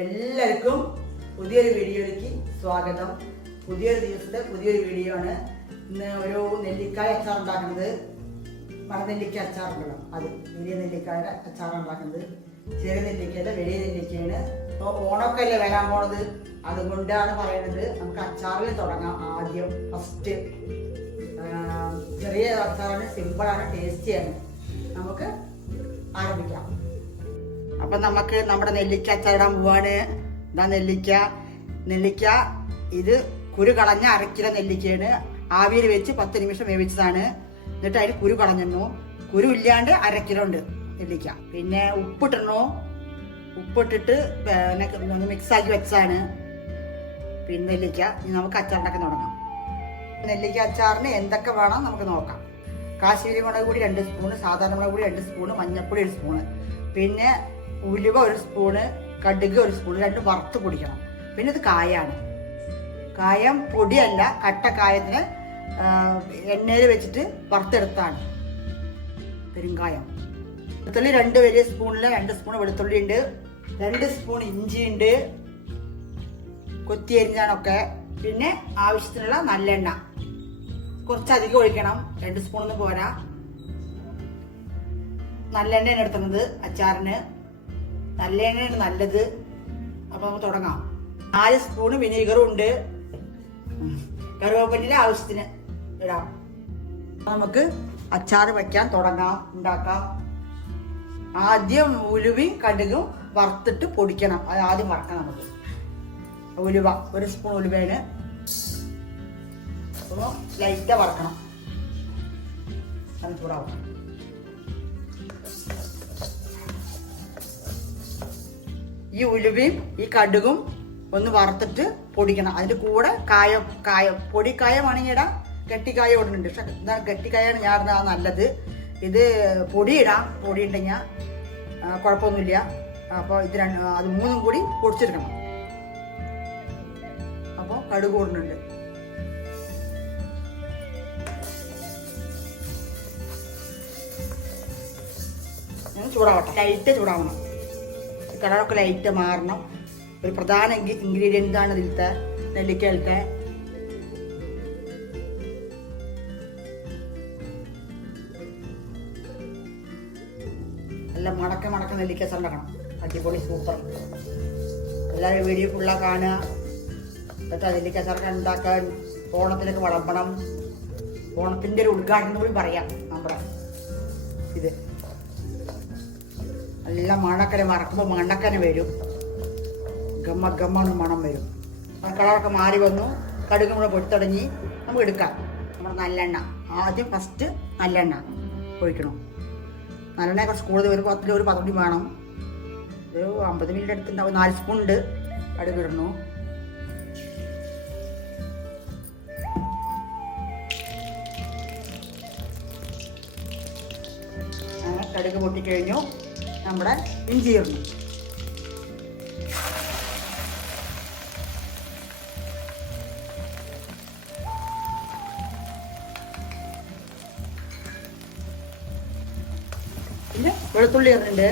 എല്ലാവർക്കും പുതിയൊരു വീഡിയോയിലേക്ക് സ്വാഗതം. പുതിയൊരു ദിവസത്തെ പുതിയൊരു വീഡിയോ ആണ്. ഇന്ന് ഒരു നെല്ലിക്കായ അച്ചാർ ഉണ്ടാക്കുന്നത്. മരനെല്ലിക്ക അച്ചാറുണ്ടല്ലോ, അത് വലിയ നെല്ലിക്കായ അച്ചാറാണ് ഉണ്ടാക്കുന്നത്. ചെറിയ നെല്ലിക്കയുടെ വലിയ നെല്ലിക്കയാണ്. ഇപ്പോൾ ഓണമൊക്കെ അല്ലേ വരാൻ പോണത്, അതുകൊണ്ടാണ് പറയുന്നത്. നമുക്ക് അച്ചാറിൽ തുടങ്ങാം. ആദ്യം ഫസ്റ്റ് ചെറിയ അച്ചാറാണ്, സിമ്പിളാണ്, ടേസ്റ്റിയാണ്. നമുക്ക് ആരംഭിക്കാം. അപ്പം നമുക്ക് നമ്മുടെ നെല്ലിക്ക അച്ചാറിടാൻ പോവാണ്. ഇതാ നെല്ലിക്ക ഇത് കുരു കളഞ്ഞ 1/2 കിലോ നെല്ലിക്കയാണ്. ആവിയിൽ വെച്ച് 10 നിമിഷം വേവിച്ചതാണ്. എന്നിട്ട് അതിന് കുരു കളഞ്ഞു. കുരു ഇല്ലാണ്ട് 1/2 കിലോ ഉണ്ട് നെല്ലിക്ക. പിന്നെ ഉപ്പിട്ടിട്ട് മിക്സാക്കി വെച്ചാണ്. പിന്നെ നെല്ലിക്ക ഇനി നമുക്ക് അച്ചാറിനൊക്കെ തുടങ്ങാം. നെല്ലിക്ക അച്ചാറിന് എന്തൊക്കെ വേണം നമുക്ക് നോക്കാം. കാശ്മീരി മുളക് പൊടി 2 സ്പൂണ്, സാധാരണ മുളക് പൊടി 2 സ്പൂണ്, മഞ്ഞൾപ്പൊടി 1 സ്പൂണ്, പിന്നെ ഉലുവ 1 സ്പൂണ്, കടുക് 1 സ്പൂണ്, 2 വറുത്ത് പൊടിക്കണം. പിന്നെ ഇത് കായാണ്. കായം പൊടിയല്ല, കട്ടക്കായത്തിന് എണ്ണയിൽ വെച്ചിട്ട് വറുത്തെടുത്താണ് പെരുങ്കായം. വെളുത്തുള്ളി 2 വലിയ സ്പൂണിൽ 2 സ്പൂൺ വെളുത്തുള്ളി ഉണ്ട്, 2 സ്പൂൺ ഇഞ്ചി ഉണ്ട്, കൊത്തി അരിഞ്ഞാണൊക്കെ. പിന്നെ ആവശ്യത്തിനുള്ള നല്ലെണ്ണ കുറച്ചധികം ഒഴിക്കണം, 2 സ്പൂണൊന്നും പോരാ. നല്ലെണ്ണയാണ് എടുക്കുന്നത് അച്ചാറിന്, നല്ലെണ്ണയാണ് നല്ലത്. അപ്പൊ നമുക്ക് തുടങ്ങാം. 4 സ്പൂണ് വിനീഗറും ഉണ്ട്, കറിവേപ്പിൻ്റെ ആവശ്യത്തിന് ഇടാം. നമുക്ക് അച്ചാർ വയ്ക്കാൻ തുടങ്ങാം, ഉണ്ടാക്കാം. ആദ്യം ഉലുവയും കടുകും വറുത്തിട്ട് പൊടിക്കണം. അത് ആദ്യം വറക്കണം. നമുക്ക് ഉലുവ 1 സ്പൂൺ ഉലുവയാണ്. അപ്പോൾ ലൈറ്റാ വറക്കണം, അത് ചൂടാവും. ഈ ഉലുവയും ഈ കടുകും ഒന്ന് വറുത്തിട്ട് പൊടിക്കണം. അതിൻ്റെ കൂടെ കായം പൊടിക്കായമാണെങ്കിൽ ഇടാം, ഗട്ടിക്കായ ഇടുന്നുണ്ട്. പക്ഷെ എന്നാൽ ഗട്ടിക്കായാണ് ഞാൻ ഇടുന്നത് നല്ലത്. ഇത് പൊടി ഇടാം, പൊടി ഉണ്ടെങ്കിൽ കുഴപ്പമൊന്നുമില്ല. അപ്പോൾ ഇത് അത് 3ഉം കൂടി പൊടിച്ചെടുക്കണം. അപ്പോൾ കടുക് ഇടുന്നുണ്ട്. ചൂടാവട്ടെ, ലൈറ്റ് ചൂടാവണം. കളറൊക്കെ ലൈറ്റ് മാറണം. ഒരു പ്രധാന ഇൻഗ്രീഡിയൻ്റ് ആണ് ഇതിലത്തെ നെല്ലിക്കയിലത്തെ. നല്ല മടക്ക നെല്ലിക്ക ഉണ്ടാക്കണം. അടിപൊളി സൂപ്പർ. എല്ലാവരും വീഡിയോ ഫുള്ളാ കാണുക. എന്നിട്ട് നെല്ലിക്ക ചർക്ക ഉണ്ടാക്കാൻ ഓണത്തിനൊക്കെ വിളമ്പണം. ഓണത്തിൻ്റെ ഒരു ഉദ്ഘാടനം കൂടി പറയാം. നമ്മുടെ ഇത് നല്ല മണക്കര വറക്കുമ്പോൾ മണക്കര വരും, ഗമ്മ മണം വരും. കളറൊക്കെ മാറി വന്നു, കടുകും കൂടെ പൊടിത്തടങ്ങി നമുക്ക് എടുക്കാം. നമ്മുടെ നല്ലെണ്ണ ആദ്യം ഫസ്റ്റ് നല്ലെണ്ണ ഒഴിക്കണം. നല്ലെണ്ണ കുറച്ച് കൂടുതൽ ഒരു 10 വേണം. ഒരു 50 മിനിറ്റ് അടുത്തുണ്ടാവും. 4 സ്പൂൺ ഉണ്ട്. കടുക് ഇടണു. കടുക് പൊട്ടിക്കഴിഞ്ഞു. നമ്മുടെ ഇഞ്ചി ഇടണം. പിന്നെ വെളുത്തുള്ളി ഇടുന്നുണ്ട്.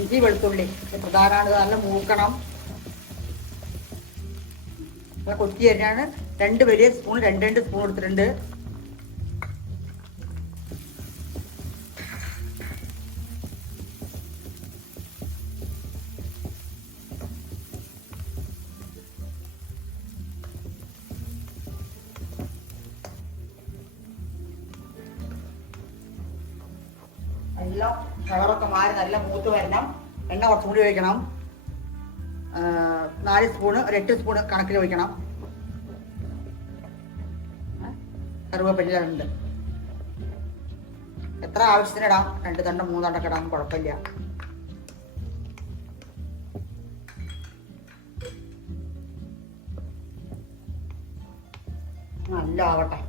ഇഞ്ചി വെളുത്തുള്ളി പ്രധാനമാണ്. നല്ല മൂക്കണം. കൊത്തി അരിഞ്ഞാണ് 2 വലിയ സ്പൂൺ 2 സ്പൂൺ എടുത്തിട്ടുണ്ട്. എല്ലാം കളറൊക്കെ മാറി നല്ല മൂത്ത് വരണം. എണ്ണ കുറച്ചും കൂടി ഒഴിക്കണം. 4 സ്പൂണ് 8 സ്പൂണ് കണക്കിൽ ഒഴിക്കണം. കറിവേപ്പില ഉണ്ട്. എത്ര ആവശ്യത്തിന് ഇടാം. 2 തണ്ടം 3 തണ്ടൊക്കെ ഇടാൻ കുഴപ്പമില്ല. നല്ല ആവട്ടെ.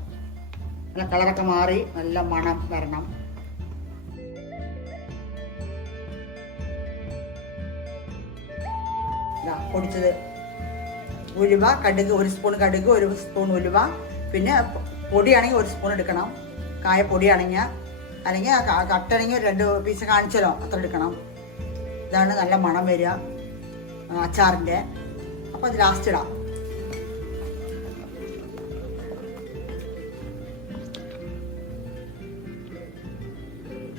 നല്ല കളറൊക്കെ മാറി നല്ല മണം വരണം. പൊടിച്ചത് ഉലുവ, കടുക് 1 സ്പൂൺ കടുക്, 1 സ്പൂൺ ഉലുവ. പിന്നെ പൊടിയാണെങ്കിൽ 1 സ്പൂൺ എടുക്കണം. കായപ്പൊടിയാണെങ്കിൽ, അല്ലെങ്കിൽ കട്ടാണെങ്കിൽ 2 പീസ് കാണിച്ചാലോ അത്ര എടുക്കണം. ഇതാണ് നല്ല മണം വരിക. അച്ചാറിൻ്റെ. അപ്പോൾ അത് ലാസ്റ്റ് ഇടാം.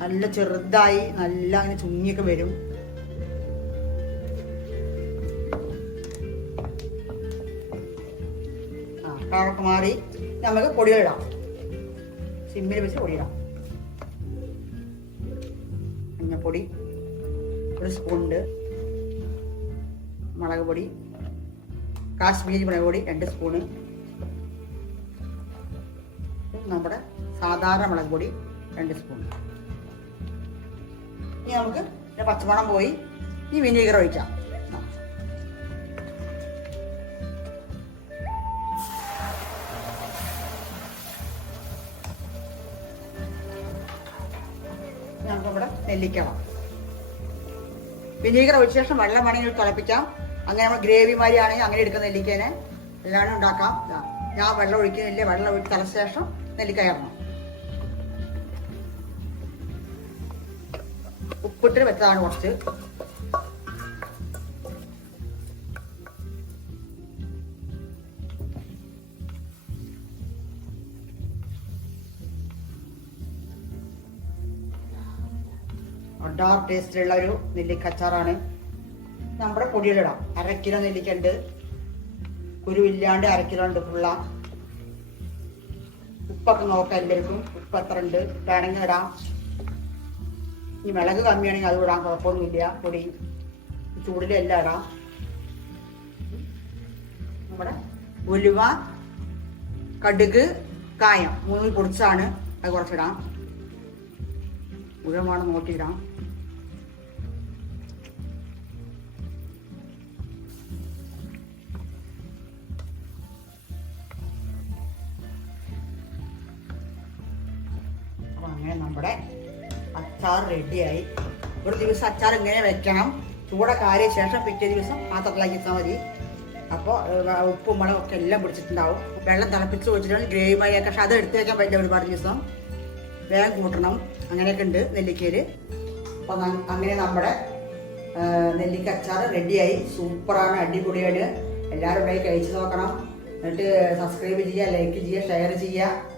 നല്ല ചെറുതായി നല്ല അങ്ങനെ ചുങ്ങിയൊക്കെ വരും. കളറൊക്കെ മാറി നമുക്ക് പൊടികളിടാം. സിമ്മിൽ വെച്ച് പൊടിയിടാം. മഞ്ഞപ്പൊടി 1 സ്പൂണുണ്ട്, മുളക് പൊടി കാശ്മീരി മുളക് പൊടി 2 സ്പൂണ്, നമ്മുടെ സാധാരണ മുളക് പൊടി 2 സ്പൂൺ. ഇനി നമുക്ക് പച്ചമണം പോയി ഈ വിനീഗർ ഒഴിക്കാം. നമുക്കിവിടെ നെല്ലിക്കണം. വിനീഗർ ഒഴിച്ച ശേഷം വെള്ളം വേണമെങ്കിൽ തിളപ്പിക്കാം. അങ്ങനെ നമ്മൾ ഗ്രേവി മാതിരി ആണെങ്കിൽ അങ്ങനെ എടുക്കുന്ന നെല്ലിക്കേനെ എല്ലാവരും ഉണ്ടാക്കാം. ഞാൻ വെള്ളം ഒഴിക്കുന്നില്ല, വെള്ളം ഒഴിച്ച് തിളച്ച ശേഷം നെല്ലിക്ക ഇടണം. ഉപ്പിട്ട് വെച്ചതാണ് കുറച്ച്. ഡാർക്ക് ടേസ്റ്റിലുള്ള ഒരു നെല്ലിക്ക അച്ചാറാണ്. നമ്മുടെ പൊടിയിലിടാം. 1/2 കിലോ നെല്ലിക്ക ഉണ്ട്, കുരുവില്ലാണ്ട് 1/2 കിലോ ഉണ്ട് ഫുള്ള. ഉപ്പൊക്കെ നോക്കാം എല്ലാവർക്കും, ഉപ്പ് എത്ര ഉണ്ട് വേണമെങ്കിൽ ഇടാം. ഈ മിളക് കമ്മിയാണെങ്കിൽ അത് ഇടാൻ കുഴപ്പമൊന്നുമില്ല. പൊടി ചൂടിലെല്ലാം ഇടാം. നമ്മുടെ ഉലുവ, കടുക്, കായം 3 പൊടിച്ചാണ്, അത് കുറച്ചിടാം. മുഴുവൻ നോക്കിയിടാം. അപ്പൊ അങ്ങനെ നമ്മുടെ അച്ചാർ റെഡിയായി. ഒരു ദിവസം അച്ചാർ ഇങ്ങനെ വെക്കണം. ചൂടൊക്കെ ആറിയ ശേഷം പിറ്റേ ദിവസം പാത്രത്തിലാക്കി വെച്ചാൽ മതി. അപ്പോൾ ഉപ്പും മുളകും ഒക്കെ എല്ലാം പിടിച്ചിട്ടുണ്ടാവും. വെള്ളം തിളപ്പിച്ച് വെച്ചിട്ടുണ്ടെങ്കിൽ ഗ്രേവി മാരിയൊക്കെ. പക്ഷെ അത് എടുത്ത് വയ്ക്കാൻ പറ്റില്ല, ഒരുപാട് ദിവസം വേഗം കൂട്ടണം. അങ്ങനെയൊക്കെ ഉണ്ട് നെല്ലിക്കയിൽ. അപ്പം അങ്ങനെ നമ്മുടെ നെല്ലിക്ക അച്ചാർ റെഡിയായി. സൂപ്പറാണ്, അടിപൊളിയാണ്. എല്ലാവരും ഉണ്ടായി കഴിച്ച് നോക്കണം. എന്നിട്ട് സബ്സ്ക്രൈബ് ചെയ്യുക, ലൈക്ക് ചെയ്യുക, ഷെയർ ചെയ്യുക.